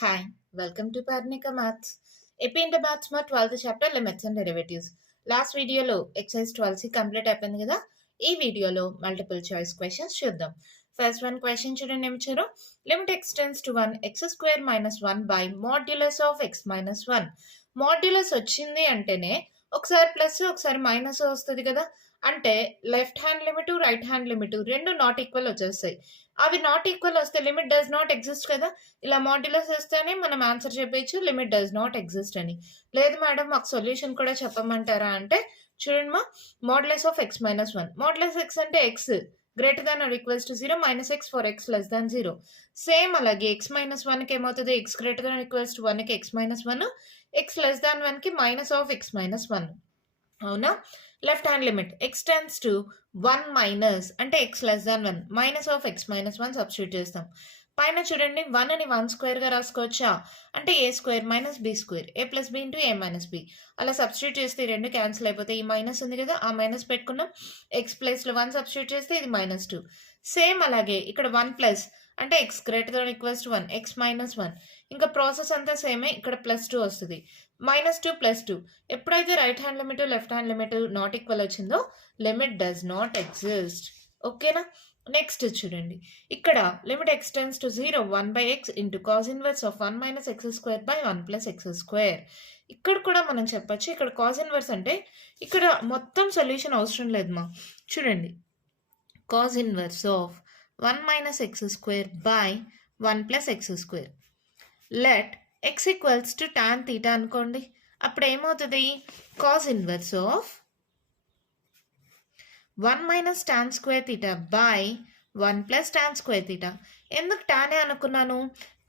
Hi, welcome to Parnika Maths. AP Inter Maths మా 12th chapter limits and derivatives. Last వీడియోలో excise 12C complete అయిపోయింది కదా. ఈ వీడియోలో మల్టిపుల్ చాయిస్ క్వశ్చన్స్ చూద్దాం. ఫస్ట్ వన్ క్వశ్చన్ చూడండి ఏమి ఇచ్చారు. Limit x tends to 1 x square minus 1 by modulus of x minus 1. Modulus వచ్చింది అంటేనే ఒకసారి ప్లస్ ఒకసారి మైనస్ వస్తుంది కదా. అంటే left hand limit right hand limit రెండు నాట్ ఈక్వల్ వచ్చేస్తాయి. అవి నాట్ ఈక్వల్ వస్తే లిమిట్ డస్ నాట్ ఎగ్జిస్ట్ కదా. ఇలా మాడ్యులస్ వేస్తేనే మనం ఆన్సర్ చెప్పచ్చు లిమిట్ డస్ నాట్ ఎగ్జిస్ట్ అని. లేదు మేడం మాకు సొల్యూషన్ కూడా చెప్పమంటారా అంటే చూడండి మా, modulus of x minus 1. Modulus x అంటే x greater than or equals to 0 minus x for x less than 0. Same అలాగే ఎక్స్ మైనస్ 1కి ఏమవుతుంది, x greater than equals to 1కి x minus 1, x less than 1కి minus of x minus 1. అవునా. Left hand limit x tends to 1 minus అంటే x less than 1 minus of x minus 1 substitute చేస్తాం. పైన చూడండి 1 అని 1 స్క్వేర్గా రాసుకోవచ్చా అంటే ఏ square minus b square, A plus b into a minus B. అలా substitute చేస్తే ఈ రెండు క్యాన్సిల్ అయిపోతే ఈ మైనస్ ఉంది కదా, ఆ మైనస్ పెట్టుకున్నాం. ఎక్స్ ప్లేస్లో 1 సబ్స్టిట్యూట్ చేస్తే ఇది -2. సేమ్ అలాగే ఇక్కడ 1 ప్లస్ అంటే x greater than equals to 1 X minus 1. ఇంకా ప్రాసెస్ అంతా సేమే, ఇక్కడ +2 వస్తుంది. -2 +2. ఎప్పుడైతే right hand limit left hand limit not equal వచ్చిందో లిమిట్ డస్ నాట్ ఎగ్జిస్ట్. ఓకేనా. నెక్స్ట్ చూడండి, ఇక్కడ limit x tends to 0 1 by X into cos inverse of 1 minus X square by 1 plus X square. ఇక్కడ కూడా మనం చెప్పచ్చు, ఇక్కడ కాస్ ఇన్వర్స్ అంటే ఇక్కడ మొత్తం సొల్యూషన్ అవసరం లేదు మా. చూడండి, cos inverse of 1 minus X square by 1 plus X square. Let X equals to tan theta అనుకోండి. అప్పుడు ఏమవుతుంది, cos inverse of 1 minus tan square theta by 1 plus tan square theta. ఎందుకు టానే అనుకున్నాను,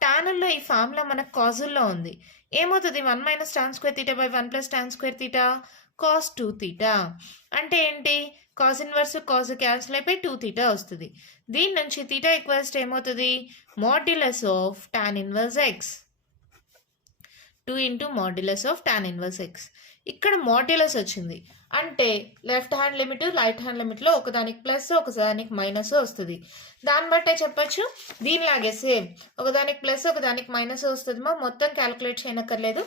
టానుల్లో ఈ ఫార్ములా మనకు కాజుల్లో ఉంది. ఏమవుతుంది 1 minus tan square theta by 1 plus tan square theta cos 2 theta. అంటే ఏంటి, కాస్ ఇన్వర్స్ కాస్ క్యాన్సిల్ అయిపోయి 2 తీటా వస్తుంది. దీని నుంచి తీటా ఈక్వల్స్ ఏమవుతుంది, modulus of tan inverse x 2 into modulus of tan inverse x. ఇక్కడ మాడ్యులస్ వచ్చింది అంటే left hand limit right hand లిమిట్లో ఒకదానికి ప్లస్ ఒకదానికి మైనస్ వస్తుంది. దాన్ని బట్టే చెప్పచ్చు, దీనిలాగే సేమ్ ఒకదానికి ప్లస్ ఒకదానికి మైనస్ వస్తుంది మా. మొత్తం క్యాలిక్యులేట్ చేయనక్కర్లేదు.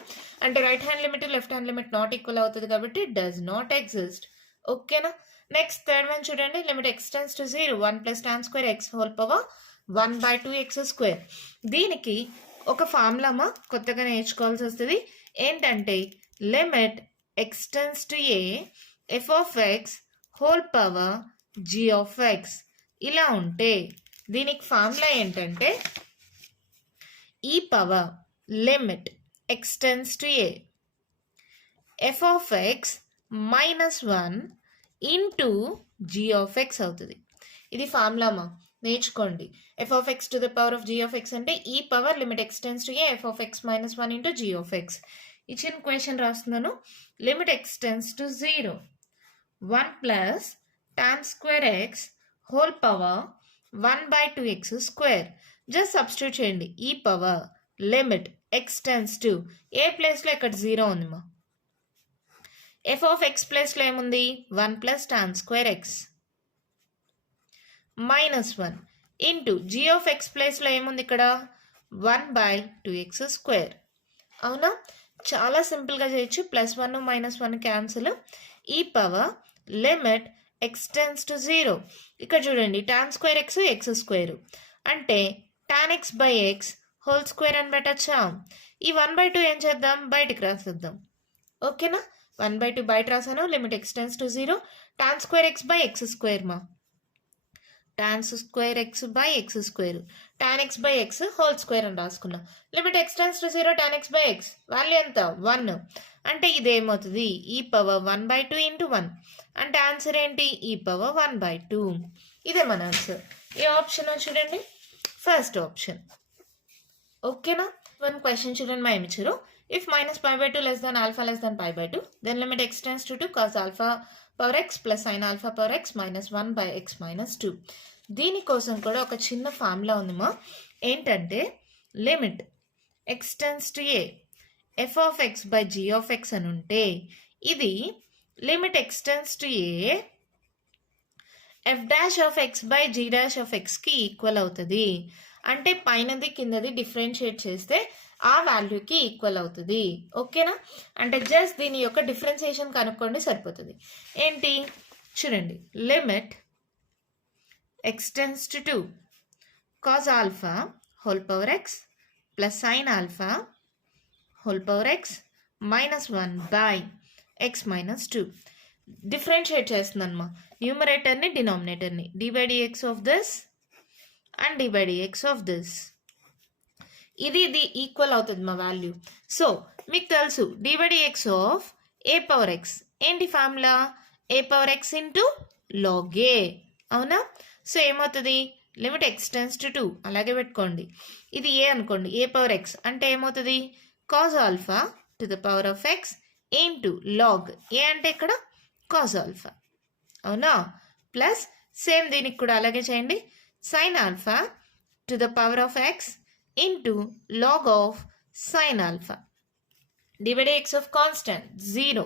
అంటే right hand limit left hand limit not equal అవుతుంది కాబట్టి డస్ నాట్ ఎగ్జిస్ట్. ఓకేనా. నెక్స్ట్ థర్డ్ వన్ చూడండి, limit x tends to 0 1 plus tan square x whole power 1 by 2 x square. దీనికి ఒక ఫార్ములా మా కొత్తగా నేర్చుకోవాల్సి వస్తుంది. ఏంటంటే limit x tends to a f of x whole power g of x. ఇలా ఉంటే దీనికి ఫార్ములా ఏంటంటే e power limit x tends to a f of x -1 into g of x అవుతుంది. ఇది ఫార్ములా మా, నేర్చుకోండి. F of x to the power of g of x అంటే e power limit x tends to a f of x -1 into g of x. ఇచ్చిన question రాస్తున్నాను. Limit x tends to 0 1 plus tan square x whole power 1 by 2 x square. Just substitute చేయండి. E power limit x tends to a ప్లేస్లో ఇక్కడ 0 ఉంది మా, F of x ప్లేస్లో ఏముంది 1 plus tan square x -1 into g of x ప్లేస్లో ఏముంది ఇక్కడ 1 బై 2 ఎక్స్ స్క్వేర్. అవునా. చాలా సింపుల్గా చేయొచ్చు, +1 -1 cancel. E power limit x tends to 0. ఇక్కడ చూడండి tan square x x square అంటే tan x by x whole square అని పెట్టచ్చా. ఈ 1 బై 2 ఏం చేద్దాం, బయటికి రాసేద్దాం. ఓకేనా. 1 బై 2 బయట రాసాను. Limit x tends to 0 tan square x by x square మా, tan square x by x square tan x by x whole square అని రాసుకున్నాం. Limit x tends to 0 tan x by x value ఎంత 1. అంటే ఇదేమవుతుంది ఈ power 1 by 2 into 1. అంటే answer ఏంటి, e power 1 by 2. ఇదే మన ఆన్సర్. ఏ ఆప్షన్ చూడండి, ఫస్ట్ ఆప్షన్. ఓకేనా. వన్ క్వశ్చన్ చూడండి మా ఏమిచ్చారు. If -π/2 less than alpha less than π/2 then limit x tends to 2 cos alpha power x plus sine alpha power x -1 by x -2. దీనికోసం కూడా ఒక చిన్న ఫార్ములా ఉంది మా. ఏంటంటే limit x tends to a f of x by g of x అని ఉంటే ఇది limit x tends to a f dash of x by g dash of ఎక్స్కి ఈక్వల్ అవుతుంది. అంటే పైనది కిందది డిఫరెన్షియేట్ చేస్తే ఆ వాల్యూకి ఈక్వల్ అవుతుంది. ఓకేనా? అంటే జస్ట్ దీని యొక్క డిఫరెన్సియేషన్ కనుక్కోండి సరిపోతుంది. ఏంటి చూడండి, limit x tends to 2 cos alpha whole power x plus sin alpha whole power x minus 1 by x minus 2. Differentiate చేస్తుందన్నమా న్యూమరేటర్ని డినామినేటర్ని. d by dx of this and d by dx of this. ఇది equal అవుతుంది మా value. So మీకు తెలుసు d by dx of a power x ఏంటి formula? a power x into log a. అవునా? సో ఏమవుతుంది? లిమిట్ x టెన్స్ టు 2 అలాగే పెట్టుకోండి. ఇది a అనుకోండి, a పవర్ x అంటే ఏమవుతుంది? Cos alpha to the power of x into log a అంటే ఇక్కడ కాజ్ ఆల్ఫా. అవునా? ప్లస్ సేమ్ దీనికి కూడా అలాగే చేయండి, sine alpha to the power of x into log of sine alpha. d by dx of constant 0,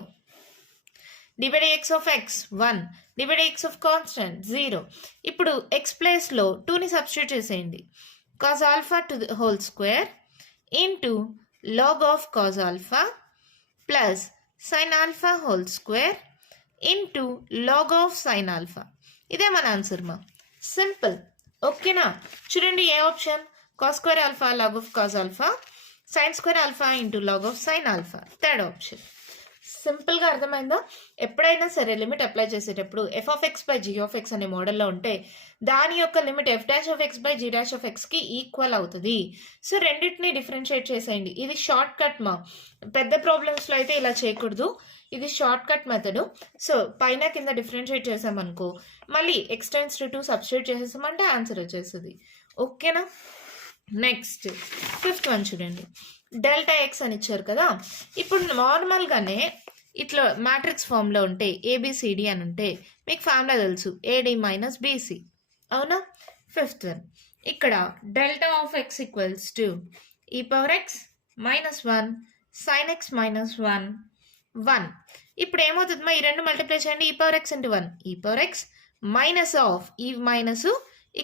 d by dx of x 1, d by dx of constant 0. ఇప్పుడు x ప్లేస్లో 2ని substitute చేసేయండి. Cos alpha to the whole square into log of cos alpha plus sine alpha whole square into log of sine alpha. ఇదే మన answer మా. Simple. ఓకేనా? చూడండి, ఏ option? Cos square alpha log of cos alpha, sine square alpha into log of sine alpha. Third option. సింపుల్గా అర్థమైందా? ఎప్పుడైనా సరే లిమిట్ అప్లై చేసేటప్పుడు f of x by g of x అనే మోడల్లో ఉంటే దాని యొక్క limit f dash of x by g dash of ఎక్స్కి ఈక్వల్ అవుతుంది. సో రెండింటిని డిఫరెన్షియేట్ చేసేయండి. ఇది షార్ట్ కట్ మా. పెద్ద ప్రాబ్లమ్స్లో అయితే ఇలా చేయకూడదు. ఇది షార్ట్ కట్ మెథడ్. సో పైన కింద డిఫరెన్షియేట్ చేసామనుకో, మళ్ళీ ఎక్స్ టెన్స్ టు 2 సబ్స్టిట్యూట్ చేసేసామంటే ఆన్సర్ వచ్చేస్తుంది. ఓకేనా? నెక్స్ట్ ఫిఫ్త్ వన్ చూడండి, డెల్టా ఎక్స్ అని ఇచ్చారు కదా. ఇప్పుడు నార్మల్గానే ఇట్లా మ్యాట్రిక్స్ ఫామ్లో ఉంటే ఏబిసిడి అని ఉంటే మీకు ఫార్ములా తెలుసు, ఏడి మైనస్ బీసీ. అవునా? ఫిఫ్త్ వన్, ఇక్కడ delta of x equals to e power x minus 1 sine x minus 1 1. ఇప్పుడు ఏమవుతుందమ్మా, ఈ రెండు మల్టిప్లై చేయండి, e power X into 1, e power x minus of e minus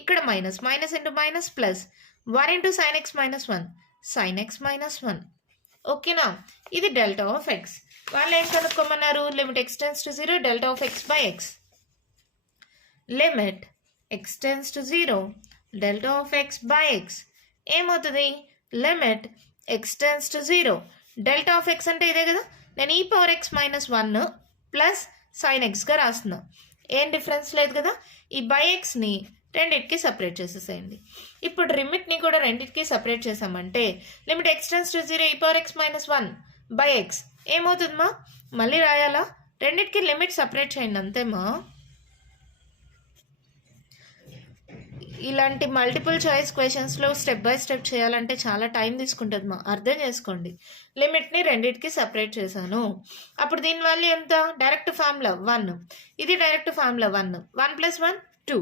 ఇక్కడ minus, minus into minus plus 1 into sine x minus 1 sine x minus 1. ఓకేనా? ఇది delta of x. వాళ్ళు ఏం కనుక్కోమన్నారు? Limit x tends to 0 delta of x by x. Limit x tends to 0 delta of x by x ఏమవుతుంది? Limit x tends to 0 delta of x అంటే ఇదే కదా. నేను e power x minus 1 plus sign ఎక్స్గా రాస్తున్నా. ఏం difference లేదు కదా. ఈ బై ఎక్స్ని రెండింటికి సపరేట్ చేసేసేయండి. ఇప్పుడు లిమిట్ని కూడా రెండింటికి సపరేట్ చేసామంటే limit x tends to 0 e power x minus 1 by x ఏమవుతుందమ్మా? మళ్ళీ రాయాలా? రెండింటికి లిమిట్ సపరేట్ చేయండి అంతేమా. ఇలాంటి మల్టిపుల్ చాయిస్ క్వశ్చన్స్లో స్టెప్ బై స్టెప్ చేయాలంటే చాలా టైం తీసుకుంటుంది మా. అర్థం చేసుకోండి. లిమిట్ని రెండింటికి సపరేట్ చేశాను. అప్పుడు దీని వాల్యూ ఎంత? డైరెక్ట్ ఫార్ములా 1, ఇది డైరెక్ట్ ఫార్ములా 1, 1 ప్లస్ 1 2.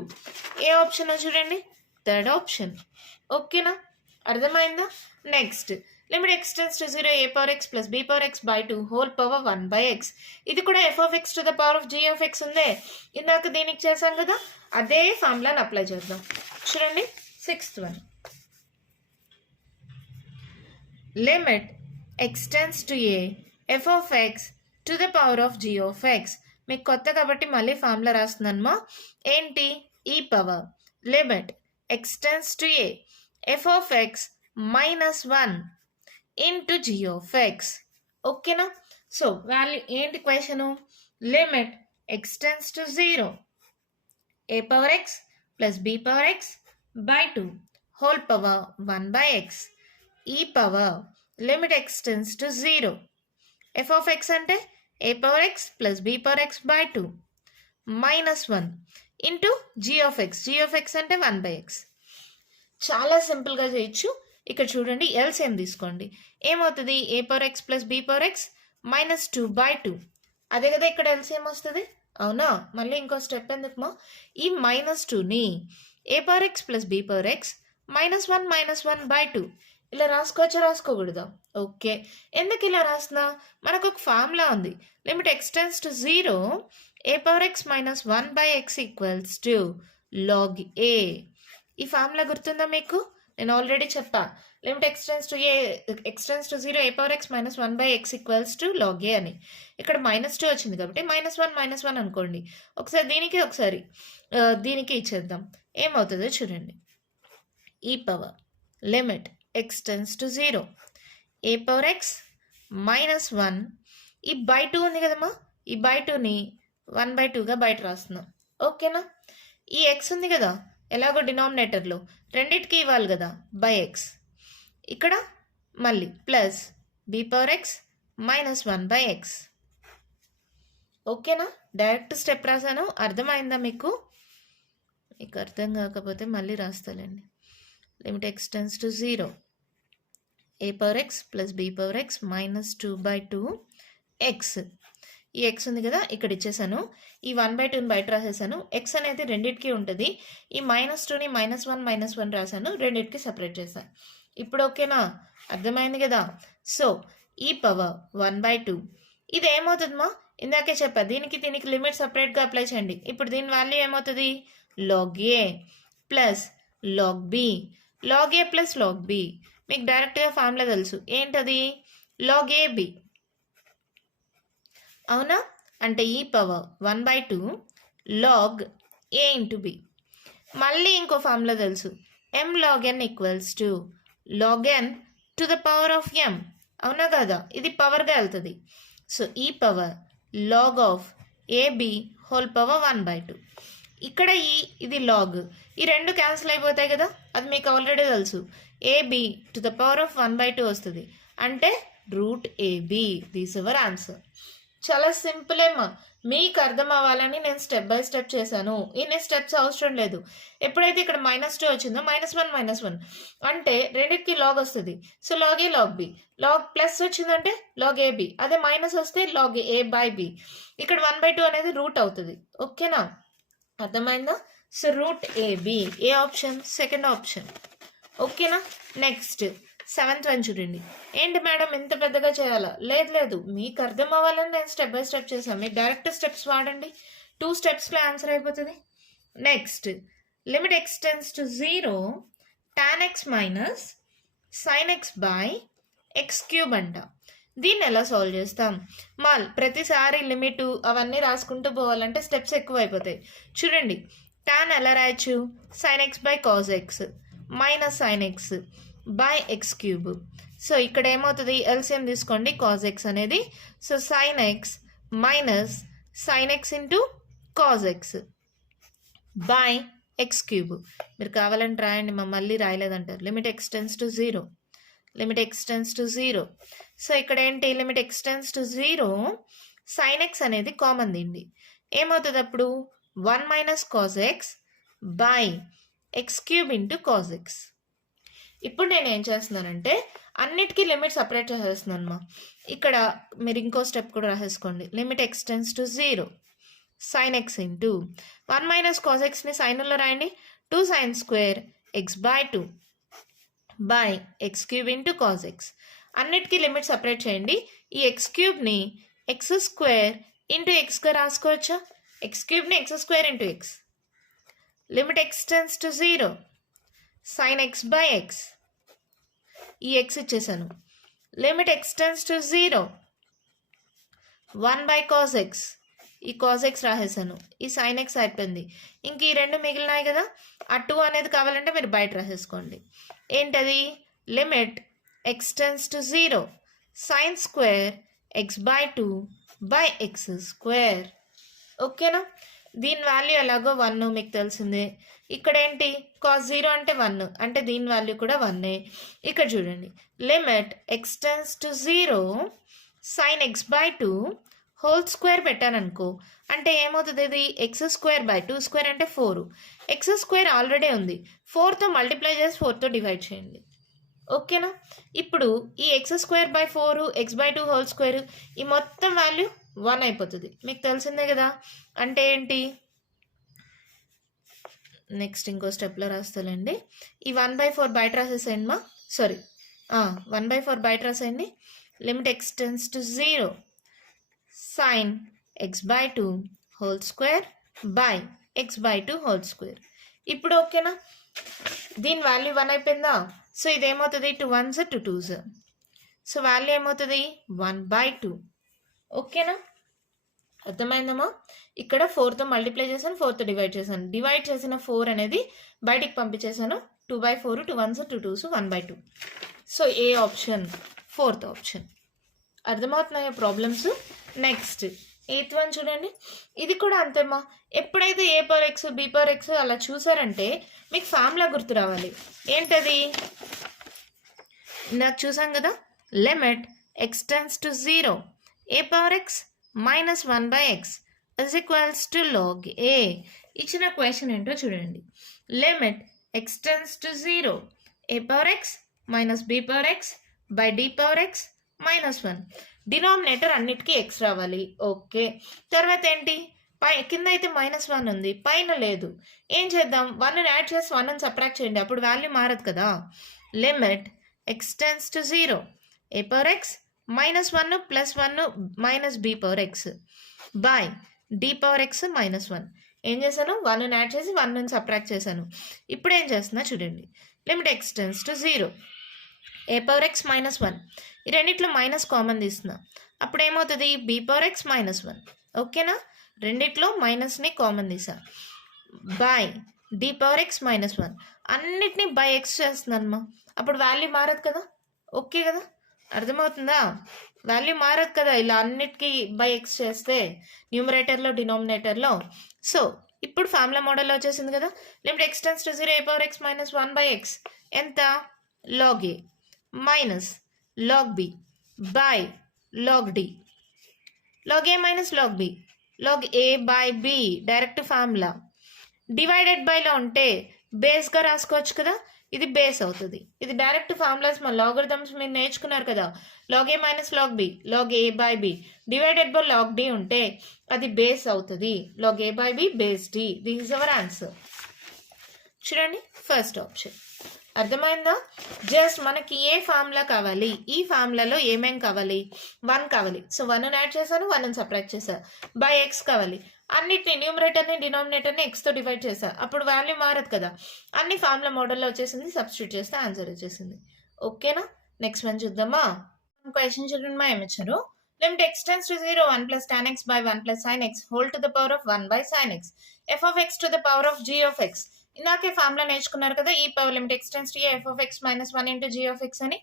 ఏ ఆప్షన్ చూడండి? Third option. ఓకేనా? అర్థమైందా? Next limit x tends to 0 a power x plus b power x by 2 whole power 1 by x. ఇది కూడా f of x to the power of g of x ఉందే, ఇందాక దీనికి చేశాం కదా, అదే ఫార్ములాని అప్లై చేద్దాం. చూడండి, sixth one, limit x tends to a f of x to the power of g of x. మీకు కొత్త కాబట్టి మళ్ళీ ఫార్ములా రాస్తున్నానమ్మా. ఏంటి? E power limit x tends to a f of x minus 1 into g of x. ఓకేనా? So value ఏంటి question? Limit x tends to 0 a power x plus b power x by 2 whole power 1 by x. E power limit x tends to 0 f of x అంటే a power x plus b power x by 2 minus 1 into g of x. G of x అంటే 1 by X. చాలా సింపుల్గా చేయొచ్చు. ఇక్కడ చూడండి, LCM తీసుకోండి. ఏమవుతుంది? A power x plus b power x minus 2 by 2. అదే కదా ఇక్కడ ఎల్సిఎం వస్తుంది. అవునా? మళ్ళీ ఇంకో స్టెప్ ఎందుకుమా, ఈ మైనస్ 2ని a power x plus b power x minus 1 by 2 ఇలా రాసుకోవచ్చా, రాసుకోకూడదా? ఓకే, ఎందుకు ఇలా రాస్తున్నా? మనకు ఒక ఫార్ములా ఉంది, limit x tends to 0 a power x minus 1 by x equals to log a. ఈ ఫార్ములా గుర్తుందా మీకు? నేను ఆల్రెడీ చెప్పా, limit x tends to 0 a power x minus 1 by x equals to log a అని. ఇక్కడ -2 వచ్చింది కాబట్టి -1 అనుకోండి. ఒకసారి దీనికి ఒకసారి దీనికి ఇచ్చేద్దాం. ఏమవుతుందో చూడండి. ఈ power limit x tends to 0 a power x minus 1, ఈ బై 2 ఉంది కదమ్మా, ఈ బై 2ని 1/2గా బయట రాస్తున్నాం. ఓకేనా? ఈ ఎక్స్ ఉంది కదా, ఎలాగో డినామినేటర్లో రెండిటికి ఇవ్వాలి కదా, బై ఎక్స్. ఇక్కడ మళ్ళీ plus b power x minus 1/x. ఓకేనా? డైరెక్ట్ స్టెప్ రాశాను. అర్థమైందా మీకు? మీకు అర్థం కాకపోతే మళ్ళీ రాస్తానండి. Limit x tends to 0 a power x plus b power x minus 2/2 x. ఈ ఎక్స్ ఉంది కదా, ఇక్కడ ఇచ్చేసాను. ఈ 1/2ని బయట రాసేసాను. ఎక్స్ అనేది రెండింటికి ఉంటుంది. ఈ -2ని -1 రాశాను, రెండింటికి సపరేట్ చేశాను. ఇప్పుడు ఓకేనా? అర్థమైంది కదా? సో ఈ పవర్ 1/2 ఇది ఏమవుతుందమ్మా? ఇందాకే చెప్పా, దీనికి లిమిట్ సపరేట్గా అప్లై చేయండి. ఇప్పుడు దీని వాల్యూ ఏమవుతుంది? Log a plus log b. Log a plus log b మీకు డైరెక్ట్గా ఫార్ములా తెలుసు. ఏంటది? Log a b. అవునా? అంటే e power 1/2 log a into b. మళ్ళీ ఇంకో ఫార్ములా తెలుసు, m log n equals to log n to the power of m. అవునా కదా? ఇది పవర్గా వెళ్తుంది. So e power log of a b whole power 1/2. ఇక్కడ ఇది లాగ్, ఈ రెండు క్యాన్సిల్ అయిపోతాయి కదా, అది మీకు ఆల్రెడీ తెలుసు. A b to the power of 1/2 వస్తుంది, అంటే root a b. This our answer. చాలా సింపుల్ ఏమో. మీకు అర్థం అవ్వాలని నేను స్టెప్ బై స్టెప్ చేశాను. ఇన్ని స్టెప్స్ అవసరం లేదు. ఎప్పుడైతే ఇక్కడ -2 వచ్చిందో -1 అంటే రెండింటికి లాగ్ వస్తుంది. సో లాగ్ ఏ లాగ్ బి. లాగ్ ప్లస్ వచ్చిందంటే లాగ్ ఏబి, అదే మైనస్ వస్తే లాగ్ ఏ బై బి. ఇక్కడ 1/2 అనేది రూట్ అవుతుంది. ఓకేనా? అర్థమైందా? సో రూట్ ఏబి ఏ ఆప్షన్? Second option. ఓకేనా? నెక్స్ట్ 7th వన్ చూడండి. ఏంటి మేడం ఇంత పెద్దగా చేయాలా? లేదు, మీకు అర్థం అవ్వాలని నేను స్టెప్ బై స్టెప్ చేశాను. మీరు డైరెక్ట్ స్టెప్స్ వాడండి, 2 స్టెప్స్లో ఆన్సర్ అయిపోతుంది. Next limit x tends to 0 tan x minus sin x by x³ అంట. దీన్ని ఎలా సాల్వ్ చేస్తాం? ప్రతిసారి లిమిట్ అవన్నీ రాసుకుంటూ పోవాలంటే స్టెప్స్ ఎక్కువ అయిపోతాయి. చూడండి, tan ఎలా రాయొచ్చు? sin x by cos x minus sin x by x³. So ఇక్కడ ఏమవుతుంది? ఎల్సిఎం తీసుకోండి, cos x అనేది. So sin x minus sin x into cos x by x³. మీరు కావాలంటే రాయండి, మళ్ళీ రాయలేదంటారు. Limit x tends to 0 limit x tends to 0. So ఇక్కడ ఏంటి? Limit x tends to 0 sin x అనేది కామన్ దిండి. ఏమవుతుంది అప్పుడు? 1 minus cos x by x³ into cos x. ఇప్పుడు నేను ఏం చేస్తున్నానంటే అన్నిటికీ లిమిట్ సపరేట్ చేసేస్తున్నాను అమ్మా. ఇక్కడ మీరు ఇంకో స్టెప్ కూడా రాసేసుకోండి. Limit x tends to 0 sin x into 1 minus cos xని సైన్లో రాయండి, 2 sin² x/2 by x³ into cos x. అన్నిటికీ లిమిట్ సపరేట్ చేయండి. ఈ x³ x² ఇంటూ xగా రాసుకోవచ్చా? x³ x² into x. Limit x tends to 0 sin x by x. ఈ x ఇచ్చేసాను. Limit x tends to 0 1 by cos x. ఈ cos x రాసేసాను, ఈ sin x అయిపోయింది. ఇంక ఈ రెండు మిగిలినాయి కదా, ఆ 2 అనేది కావాలంటే మీరు బయట రాసేసుకోండి. ఏంటది? Limit x tends to 0 sin² x/2 by x². ఓకేనా? దీని వాల్యూ ఎలాగో 1 మీకు తెలిసిందే. ఇక్కడ ఏంటి? cos 0 అంటే 1, అంటే దీని వాల్యూ కూడా 1. ఇక్కడ చూడండి, limit x tends to 0 sin x/2 whole square పెట్టాను అనుకో, అంటే ఏమవుతుంది? ఇది x²/2² అంటే 4. x² ఆల్రెడీ ఉంది, 4తో మల్టిప్లై చేసి 4తో డివైడ్ చేయండి. ఓకేనా? ఇప్పుడు ఈ x²/4 x/2 హోల్ స్క్వేర్ ఈ మొత్తం వాల్యూ 1 అయిపోతుంది. మీకు తెలిసిందే కదా. అంటే ఏంటి? నెక్స్ట్ ఇంకో స్టెప్లో రాస్తానండి. ఈ 1/4 బయట రాసేసేయండి మా. 1/4 బయట రాసేయండి. Limit x tends to 0 sin x/2 whole square by x/2 whole square. ఇప్పుడు ఓకేనా? దీని వాల్యూ 1 అయిపోయిందా? So ఇదేమవుతుంది 2 1s 2 2s. So value ఏమవుతుంది 1/2. ఓకేనా, అర్థమైందమ్మా? ఇక్కడ 4తో మల్టిప్లై చేశాను, 4తో డివైడ్ చేశాను. డివైడ్ చేసిన 4 అనేది బయటికి పంపించేశాను. 2/4 2 1s 2 2s 1/2. సో ఏ ఆప్షన్ 4th ఆప్షన్. అర్థమవుతున్నాయా ప్రాబ్లమ్స్? నెక్స్ట్ 8th వన్ చూడండి. ఇది కూడా అంతేమ్మా. ఎప్పుడైతే a power x b power x అలా చూసారంటే మీకు ఫార్ములా గుర్తు రావాలి. ఏంటది? నాకు చూసాం కదా, limit x tends to 0 a power x minus 1/x is equals to log a. ఇచ్చిన క్వశ్చన్ ఏంటో చూడండి. Limit x tends to 0 a power x minus b power x by d power x minus 1. Denominator అన్నిటికీ x రావాలి. Okay, తర్వాత ఏంటి? కింద అయితే -1 ఉంది, పైన లేదు. ఏం చేద్దాం? 1ని యాడ్ చేసి 1ని సబ్ట్రాక్ట్ చేయండి, అప్పుడు వాల్యూ మారదు కదా. Limit x tends to 0 a power x -1 plus 1 minus b power x by d power x minus 1. ఏం చేశాను? 1ని యాడ్ చేసి 1ని సబ్ట్రాక్ట్ చేశాను. ఇప్పుడు ఏం చేస్తున్నా చూడండి. Limit x tends to 0 a power x minus 1. ఈ రెండిట్లో మైనస్ కామన్ తీస్తున్నా, అప్పుడు ఏమవుతుంది? b power x minus 1. ఓకేనా, రెండిట్లో మైనస్ని కామన్ తీసా. By d power x minus 1. అన్నిటినీ బై x చేస్తున్నానమ్మా, అప్పుడు వాల్యూ మారదు కదా. ఓకే కదా, అర్థమవుతుందా? వాల్యూ మారదు కదా ఇలా అన్నిటికీ బై x చేస్తే న్యూమరేటర్లో డినామినేటర్లో. సో ఇప్పుడు ఫార్ములా మోడల్లో వచ్చేసింది కదా. Limit x tends to 0 a power x minus 1/x ఎంత? log a minus log b by log d. log a minus log b log a by b direct formula. Divided బైలో ఉంటే బేస్గా రాసుకోవచ్చు కదా, ఇది బేస్ అవుతుంది. ఇది డైరెక్ట్ ఫార్ములాస్ మన లాగరిథమ్స్ మీరు నేర్చుకున్నారు కదా. log a minus log b log a by b divided by log d ఉంటే అది బేస్ అవుతుంది. log a by b base d. This is our answer. చూడండి, ఫస్ట్ ఆప్షన్. అర్థమైందా? జస్ట్ మనకి ఏ ఫార్ములా కావాలి, ఈ ఫార్ములాలో ఏమేం కావాలి? 1 కావాలి. సో 1ని యాడ్ చేశాను, 1ని సబ్ట్రాక్ట్ చేశాను. బై x కావాలి. అన్నిటిని న్యూమరేటర్ని డినామినేటర్ని xతో డివైడ్ చేశా, అప్పుడు వాల్యూ మారదు కదా. అన్ని ఫార్ములా మోడల్లో వచ్చేసింది, సబ్స్టిట్యూట్ చేస్తే ఆన్సర్ వచ్చేసింది. ఓకేనా, నెక్స్ట్ వన్ చూద్దామా. క్వశ్చన్ చూడండి మా ఏమిచ్చారు. Limit x tends to 0 1 plus tan x by 1 plus sin x whole to the power of 1 by sin x f of x to the power of g of x. ఇందాకే formula నేర్చుకున్నారు కదా, e power limit x tends to f of x minus 1 into g of x అని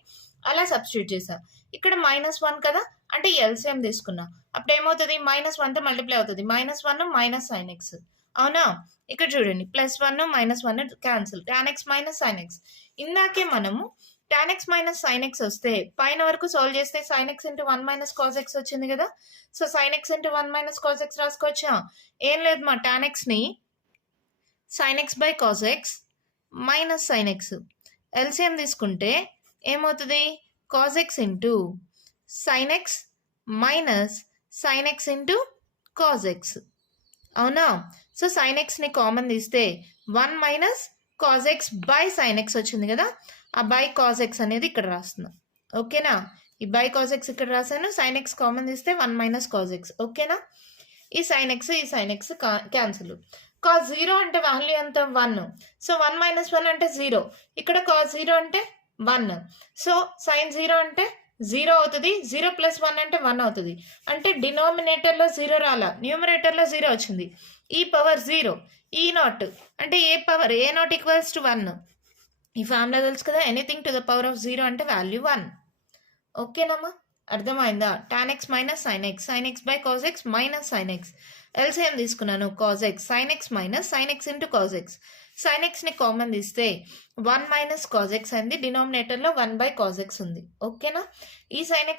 అలా substitute చేశా. ఇక్కడ -1 కదా, అంటే LCM తీసుకున్నా, అప్పుడు ఏమవుతుంది? -1తో మల్టిప్లై అవుతుంది. -1 మైనస్ sin x. అవునా, ఇక్కడ చూడండి +1 -1 cancel. tan x minus sin x. ఇందాకే మనము tan x minus sin x వస్తే పైన వరకు సాల్వ్ చేస్తే sin x into 1 minus cos x వచ్చింది కదా. So sin x into 1 minus cos x రాసుకోవచ్చా? ఏం లేదు మా, tan xని sin x by cos x minus sin x LCM తీసుకుంటే ఏమవుతుంది? cos x into sin x minus sin x into cos x. అవునా, so sin xని కామన్ తీస్తే 1 minus cos x by sin x వచ్చింది కదా, ఆ బై cos x అనేది ఇక్కడ రాస్తున్నా. ఓకేనా, ఈ బై cos x ఇక్కడ రాశాను, sin x కామన్ తీస్తే 1 మైనస్ cos x. ఓకేనా, ఈ sin x క్యాన్సిల్. cos 0 అంటే వాల్యూ ఎంత? 1. సో 1 మైనస్ 1 అంటే 0. ఇక్కడ cos 0 అంటే 1. సో sin 0 అంటే 0 అవుతుంది. 0 ప్లస్ 1 అంటే 1 అవుతుంది. అంటే డినామినేటర్లో 0 రాలా, న్యూమరేటర్లో 0 వచ్చింది. ఈ పవర్ 0 ఈ నాట్ అంటే a power a naught equals to 1. ఈ ఫార్ములా తెలుసు కదా, anything to the power of 0 అంటే వాల్యూ 1. ఓకేనమ్మా, అర్థమైందా? tan x minus sin x by cos x minus sin x. LCM తీసుకున్నాను, cos x sin x minus sin x into cos x. sin xని common తీస్తే 1 minus cos x అయింది, డినామినేటర్లో 1 by cos x ఉంది. ఓకేనా, ఈ sin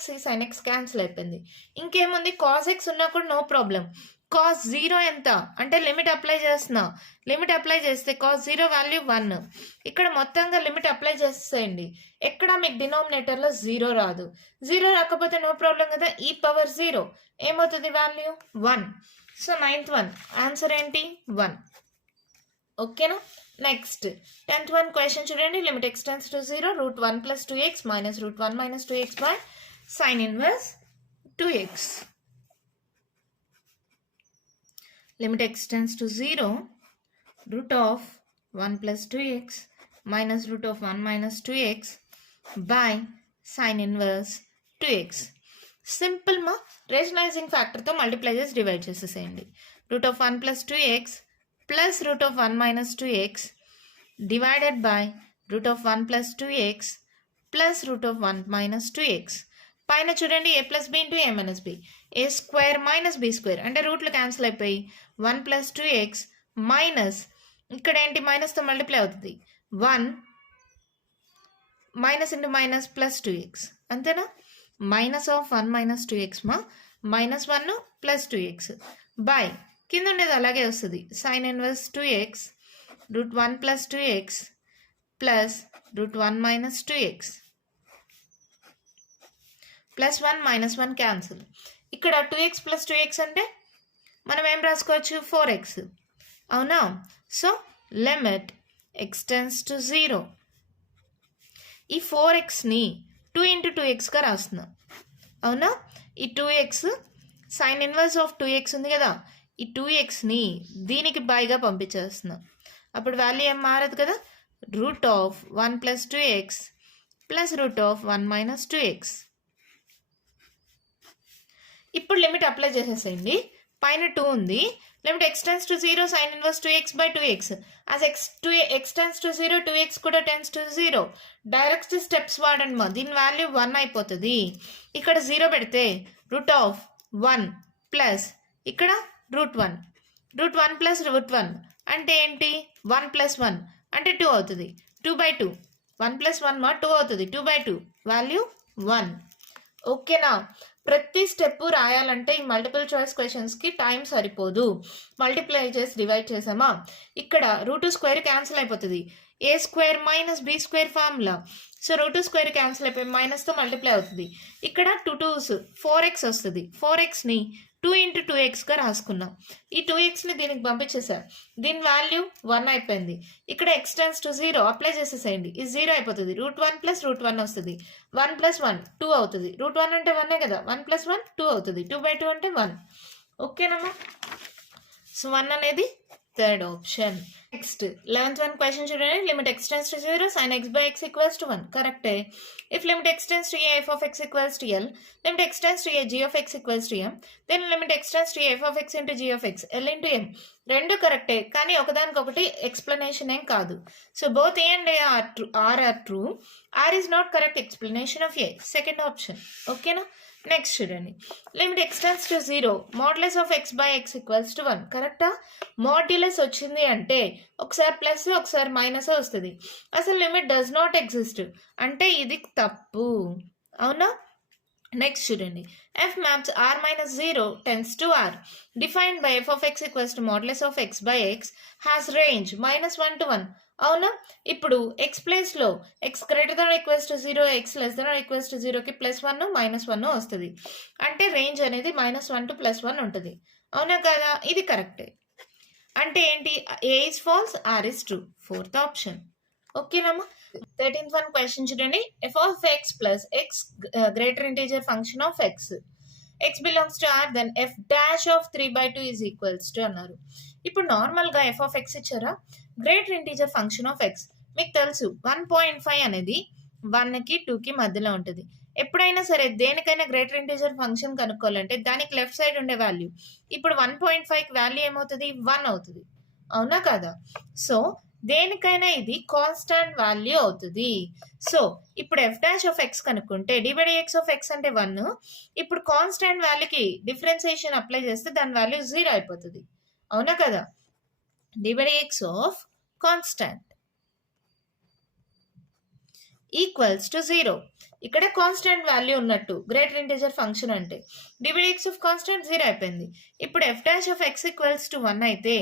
x cancel అయిపోయింది. ఇంకేముంది? cos x ఉన్నా కూడా నో ప్రాబ్లం. cos 0 ఎంత అంటే లిమిట్ అప్లై చేస్తున్నా, లిమిట్ అప్లై చేస్తే cos 0 వాల్యూ 1. ఇక్కడ మొత్తంగా లిమిట్ అప్లై చేసేయండి, ఎక్కడ మీకు డినామినేటర్లో 0 రాదు. 0 రాకపోతే నో ప్రాబ్లం కదా, ఈ పవర్ 0 ఏమవుతుంది? Value 1. So 9th one answer ఏంటి? 1. ఓకేనా, నెక్స్ట్ 10th వన్ క్వశ్చన్ చూడండి. Limit x tends to 0 √1 plus 2x minus √1 minus 2x by sine inverse 2x. Limit x tends to 0 √1 plus 2x minus root of 1 minus 2x by sin inverse 2x. Simple మా rationalising ఫ్యాక్టర్తో multiply చేసి divide చేసేసేయండి. Root of 1 plus 2x plus root of 1 minus 2x divided by root of 1 plus 2x plus root of 1 minus 2x. పైన చూడండి a plus b into a minus b, a square minus b square అంటే రూట్లు cancel అయిపోయి 1 plus 2x minus ఇక్కడ ఏంటి మైనస్తో multiply అవుతుంది 1 minus into minus plus 2x అంతేనా. Minus of 1 minus 2x మా మైనస్ 1 ప్లస్ 2x బై కింద ఉండేది అలాగే వస్తుంది sine inverse 2x root 1 plus 2x plus root 1 minus 2x plus 1 minus 1 cancel. ఇక్కడ 2x ప్లస్ 2x అంటే మనం ఏం రాసుకోవచ్చు 4x అవునా. So limit x tends to 0. ఈ 4xని 2 ఇంటూ 2xగా రాస్తున్నాం అవునా. ఈ 2x sine inverse of 2x ఉంది కదా, ఈ 2xని దీనికి బైగా పంపించేస్తున్నాం. అప్పుడు వాల్యూ ఏం మారదు కదా, root of 1 plus 2x plus root of 1 minus 2x. ఇప్పుడు లిమిట్ అప్లై చేసేసేయండి. పైన 2 ఉంది, limit x tends to 0 sine inverse 2x by 2x. as x tends to 0 2x కూడా టెన్స్ టు 0. డైరెక్ట్ స్టెప్స్ వాడండి మా, దీని వాల్యూ 1 అయిపోతుంది. ఇక్కడ 0 పెడితే రూట్ ఆఫ్ 1 ప్లస్ ఇక్కడ రూట్ 1 ప్లస్ రూట్ 1 అంటే ఏంటి 1 ప్లస్ 1 అంటే 2 అవుతుంది. 2 బై 2 1 ప్లస్ 1 మా 2 అవుతుంది. 2 బై 2 వాల్యూ 1. ఓకేనా. ప్రతి స్టెప్ రాయాలంటే ఈ మల్టిపుల్ చాయిస్ క్వశ్చన్స్కి టైం సరిపోదు. మల్టిప్లై చేసి డివైడ్ చేసామా, ఇక్కడ రూట్ స్క్వేర్ క్యాన్సిల్ అయిపోతుంది. A square minus b square formula. So root square cancel అయిపోయి మైనస్తో మల్టిప్లై అవుతుంది. ఇక్కడ 2 2s 4x వస్తుంది. 4xని 2 ఇంటూ 2xగా రాసుకున్నాం. ఈ 2xని దీనికి పంపించేసారు, దీని వాల్యూ 1 అయిపోయింది. ఇక్కడ x టెన్స్ టు 0 అప్లై చేసేసేయండి, ఇది 0 అయిపోతుంది. రూట్ 1 ప్లస్ రూట్ 1 వస్తుంది. 1 ప్లస్ 1 2 అవుతుంది. రూట్ 1 అంటే 1 కదా, 1 ప్లస్ 1 2 అవుతుంది. 2 బై 2 అంటే 1. ఓకేనమ్మా. సో 1 అనేది third option. Next 11th one question చూడండి. Limit x tends to 0 sin x by x equals to 1. కరెక్టే. If limit x tends to a f of x equals to l, limit x tends to a g of x equals to m, then limit x tends to a f of x into g of x l into m. రెండు కరెక్టే, కానీ ఒకదానికొకటి explanation ఏం కాదు. So both a and a are true. r is not correct explanation of a. Second option. ఓకేనా. Next చూడండి. Limit x tends to 0 modulus of x by x equals to 1. కరెక్టా. Modulus వచ్చింది అంటే ఒకసారి ప్లస్ ఒకసారి minus వస్తుంది. అసలు limit does not exist అంటే ఇది తప్పు అవునా. నెక్స్ట్ చూడండి. f maps r minus 0 tends to r defined by f of x equals to modulus of x by x has range -1 to 1. అవునా. ఇప్పుడు ఎక్స్ ప్లేస్లో X greater than equals to 0 X less than equals to 0కి +1 -1 వస్తుంది. అంటే range అనేది -1 to +1 ఉంటుంది. అవునా కదా. ఇది కరెక్టే. అంటే ఏంటి, A is false R is true. Fourth option. ఓకేనమ్మా. 13th one క్వశ్చన్ చూడండి. f of x plus x greater integer function of x. x belongs to r, then f dash of 3/2 is equals to అన్నారు. ఇప్పుడు నార్మల్గా f of x ఇచ్చారా, greater integer function of x మీకు తెలుసు 1.5 అనేది 1కి 2కి మధ్యలో ఉంటుంది. ఎప్పుడైనా సరే దేనికైనా గ్రేటర్ ఇంటీజర్ ఫంక్షన్ కనుక్కోవాలంటే దానికి లెఫ్ట్ సైడ్ ఉండే వాల్యూ. ఇప్పుడు 1.5కి వాల్యూ ఏమవుతుంది 1 అవుతుంది. అవునా కదా. సో దేనికైనా ఇది కాన్స్టాంట్ వాల్యూ అవుతుంది. సో ఇప్పుడు f డాష్ ఆఫ్ x కనుక్కుంటే d/x ఆఫ్ x అంటే 1. ఇప్పుడు కాన్స్టాంట్ వాల్యూకి డిఫరెన్సియేషన్ అప్లై చేస్తే దాని వాల్యూ 0 అయిపోతుంది. అవునా కదా. d/x of constant equals to 0. ఇక్కడ కాన్స్టాంట్ వాల్యూ ఉన్నట్టు గ్రేటర్ ఇంటీజర్ ఫంక్షన్ అంటే d/x ఆఫ్ కాన్స్టాంట్ 0 అయిపోయింది. ఇప్పుడు f dash of x equals to 1 అయితే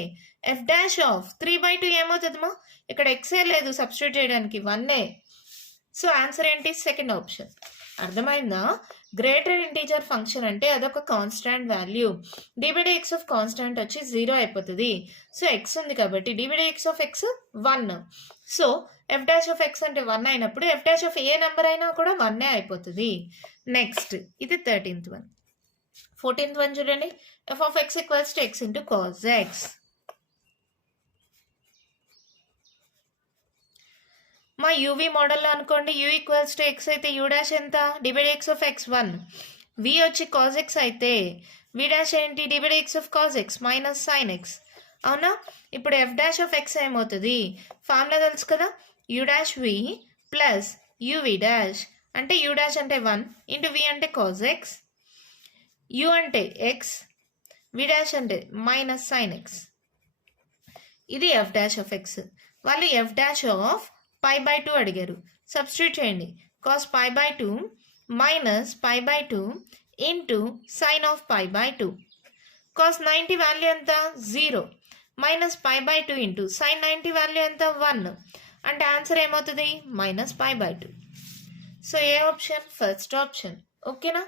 f డాష్ ఆఫ్ 3/2 ఏమవుతుందమ్మా, ఇక్కడ ఎక్సే లేదు సబ్స్టిట్యూట్ చేయడానికి 1. సో ఆన్సర్ ఏంటి, సెకండ్ ఆప్షన్. అర్థమైందా. గ్రేటర్ ఇంటీజర్ ఫంక్షన్ అంటే అదొక constant value. d/x of constant వచ్చి 0 అయిపోతుంది. సో x ఉంది కాబట్టి d/x of x 1. So f dash of x అంటే 1 అయినప్పుడు f dash of A number అయినా కూడా 1 అయిపోతుంది. నెక్స్ట్ ఇది 13th one. 14th one చూడండి. f of x equals to x into cos x. మా యూవీ మోడల్లో అనుకోండి యూ ఈక్వల్స్ టు ఎక్స్ అయితే యూ డాష్ ఎంత డివైడ్ ఎక్స్ ఆఫ్ ఎక్స్ 1, వి వచ్చి కాజ్ ఎక్స్ అయితే వి డాష్ ఏంటి divide X of cause X minus sine X. అవునా? ఇప్పుడు ఎఫ్ డాష్ ఆఫ్ ఎక్స్ ఏమవుతుంది, ఫార్ములా తెలుసు కదా, you dash we plus UV dash అంటే యూ డాష్ అంటే 1 ఇంటూ వి అంటే కాజ్ ఎక్స్, యూ అంటే ఎక్స్, వి డాష్ అంటే మైనస్ సైన్ ఎక్స్. ఇది ఎఫ్ డాష్ ఆఫ్ ఎక్స్. వాళ్ళు f dash of pi by 2 అడిగారు. సబ్స్టిట్యూట్ చేయండి. Cos pi by 2 minus pi by 2 into sine of pi by 2. Cos 90 value ఎంత 0 minus pi by 2 into sine 90 value ఎంత 1, అంటే answer ఏమవుతుంది minus pi by 2. So ఏ option first option. ఓకేనా?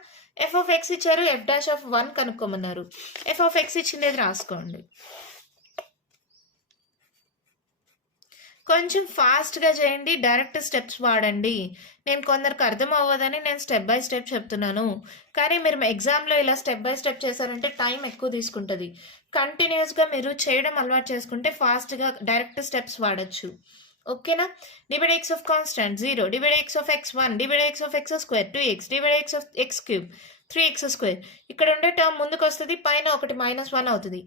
F of x ఇచ్చారు, F dash of 1 కనుక్కోమన్నారు. F of x ఇచ్చిండేది రాసుకోండి. కొంచెం ఫాస్ట్గా చేయండి, డైరెక్ట్ స్టెప్స్ వాడండి. నేను కొందరికి అర్థం అవ్వదని నేను స్టెప్ బై స్టెప్ చెప్తున్నాను, కానీ మీరు ఎగ్జామ్లో ఇలా స్టెప్ బై స్టెప్ చేశారంటే టైం ఎక్కువ తీసుకుంటుంది. కంటిన్యూస్గా మీరు చేయడం అలవాటు చేసుకుంటే ఫాస్ట్గా డైరెక్ట్ స్టెప్స్ వాడచ్చు. ఓకేనా? Divide X of constant 0, divide X of x 1, divide X of X square 2x, divide X of X cube 3x square. ఇక్కడ ఉండే టర్మ్ ముందుకు వస్తుంది, పైన ఒకటి -1 అవుతుంది.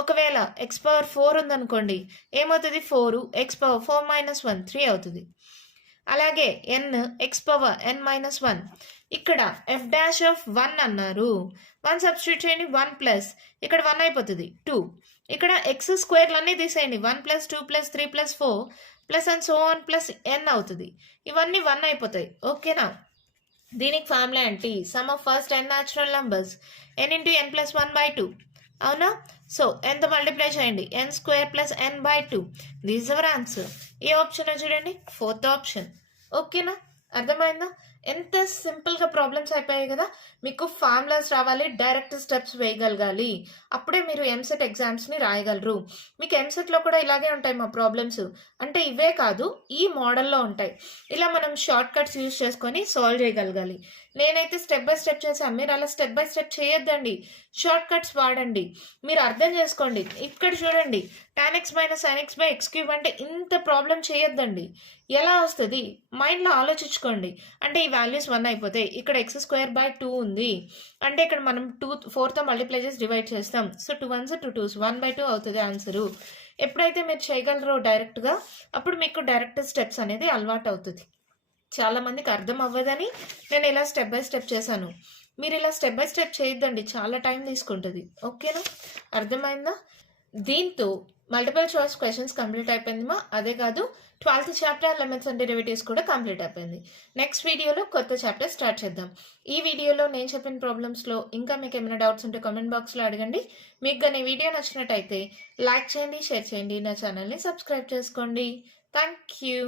ఒకవేళ x పవర్ 4 ఉందనుకోండి ఏమవుతుంది 4, x పవర్ 4 - 1 3 అవుతుంది. అలాగే n x పవర్ n - 1. ఇక్కడ f డాష్ ఆఫ్ 1 అన్నారు, 1 సబ్స్టిట్యూట్ చేయండి, 1 ప్లస్ ఇక్కడ 1 అయిపోతుంది 2. ఇక్కడ ఎక్స్ స్క్వేర్లన్నీ తీసేయండి, 1 + 2 + 3 + 4 plus and so on plus n అవుతుంది. ఇవన్నీ 1 అయిపోతాయి. ఓకేనా? దీనికి ఫార్ములా ఏంటి, some of first n natural numbers n into n + 1/2. అవునా? సో nతో మల్టిప్లై చేయండి, n² + n/2. This is our answer. ఏ ఆప్షన్ చూడండి, ఫోర్త్ ఆప్షన్. ఓకేనా? అర్థమైందా? ఎంత సింపుల్గా ప్రాబ్లమ్స్ అయిపోయాయి కదా. మీకు ఫార్ములాస్ రావాలి, డైరెక్ట్ స్టెప్స్ వేయగలగాలి, అప్పుడే మీరు ఎంసెట్ ఎగ్జామ్స్ని రాయగలరు. మీకు ఎంసెట్లో కూడా ఇలాగే ఉంటాయి మా ప్రాబ్లమ్స్, అంటే ఇవే కాదు ఈ మోడల్లో ఉంటాయి. ఇలా మనం షార్ట్ కట్స్ యూజ్ చేసుకొని సాల్వ్ చేయగలగాలి. నేనైతే స్టెప్ బై స్టెప్ చేశాను, మీరు అలా స్టెప్ బై స్టెప్ చేయొద్దండి, షార్ట్ కట్స్ వాడండి. మీరు అర్థం చేసుకోండి. ఇక్కడ చూడండి tan x - sin x x³ అంటే ఇంత ప్రాబ్లం చేయొద్దండి. ఎలా వస్తుంది మైండ్లో ఆలోచించుకోండి. అంటే ఈ వాల్యూస్ 1 అయిపోతాయి, ఇక్కడ x² 2 ఉంది, అంటే ఇక్కడ మనం 4తో మల్టిప్లై చేసి డివైడ్ చేస్తాం. సో 2 1s 2 2s 1/2 అవుతుంది ఆన్సరు. ఎప్పుడైతే మీరు చేయగలరో డైరెక్ట్గా, అప్పుడు మీకు డైరెక్ట్ స్టెప్స్ అనేది అలవాటు అవుతుంది. చాలామందికి అర్థం అవ్వదని నేను ఇలా స్టెప్ బై స్టెప్ చేశాను. మీరు ఇలా స్టెప్ బై స్టెప్ చేయొద్దండి, చాలా టైం తీసుకుంటుంది. ఓకేనా? అర్థమైందా? దీంతో మల్టిపుల్ చాయిస్ క్వశ్చన్స్ కంప్లీట్ అయిపోయిందిమా. అదే కాదు 12th chapter limits and derivatives కూడా కంప్లీట్ అయిపోయింది. నెక్స్ట్ వీడియోలో కొత్త చాప్టర్ స్టార్ట్ చేద్దాం. ఈ వీడియోలో నేను చెప్పిన ప్రాబ్లమ్స్లో ఇంకా మీకు ఏమైనా డౌట్స్ ఉంటే కామెంట్ బాక్స్లో అడగండి. మీకు కానీ వీడియో నచ్చినట్టయితే లైక్ చేయండి, షేర్ చేయండి, నా ఛానల్ని సబ్స్క్రైబ్ చేసుకోండి. Thank you.